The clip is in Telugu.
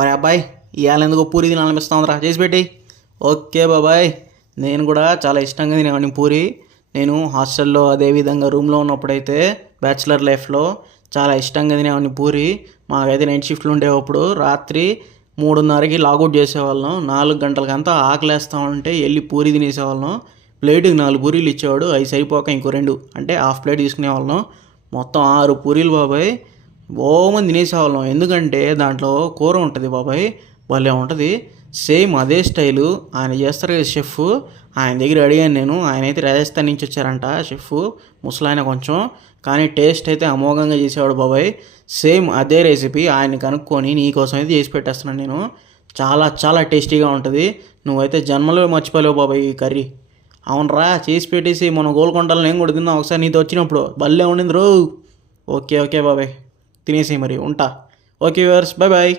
ఒరే అబ్బాయి, ఇవాళ ఎందుకో పూరి తినాలనిపిస్తుందిరా, చేసి పెట్టి. ఓకే బాబాయ్, నేను కూడా చాలా ఇష్టంగా తినేవాడిని పూరి. నేను హాస్టల్లో అదేవిధంగా రూమ్లో ఉన్నప్పుడైతే బ్యాచిలర్ లైఫ్లో చాలా ఇష్టంగా తినేవాడిని పూరి. మాకైతే నైట్ షిఫ్ట్లు ఉండేటప్పుడు రాత్రి 3:30కి లాగౌట్ చేసేవాళ్ళం. 4 గంటలకంతా ఆకలేస్తూ ఉంటే వెళ్ళి పూరి తినేసేవాళ్ళం. ప్లేట్కి 4 పూరీలు ఇచ్చేవాడు, అవి సరిపోక ఇంకో 2 అంటే హాఫ్ ప్లేట్ తీసుకునేవాళ్ళం. మొత్తం 6 పూరీలు బాబాయ్. ఓమని తినేసేవాళ్ళం, ఎందుకంటే దాంట్లో కూర ఉంటుంది బాబాయ్, భలే ఉంటుంది. సేమ్ అదే స్టైలు ఆయన చేస్తారు కదా షెఫ్, ఆయన దగ్గర అడిగాను నేను. ఆయన అయితే రాజస్థాన్ నుంచి వచ్చారంట షెఫ్, ముసలాయన కొంచెం, కానీ టేస్ట్ అయితే అమోఘంగా చేసేవాడు బాబాయ్. సేమ్ అదే రెసిపీ ఆయన కనుక్కొని నీకోసం అయితే చేసి పెట్టేస్తున్నాను నేను. చాలా చాలా టేస్టీగా ఉంటుంది. నువ్వైతే జన్మలో మర్చిపోలేవు బాబాయ్ ఈ కర్రీ. అవునరా, చేసి పెట్టేసి మనం గోల్కొండలో నేను కూడా తిన్నాం ఒకసారి నీతో వచ్చినప్పుడు, భలే ఉండింది రో. ఓకే ఓకే బాబాయ్, తినేసి మరి ఉంటా. Okay viewers, bye bye.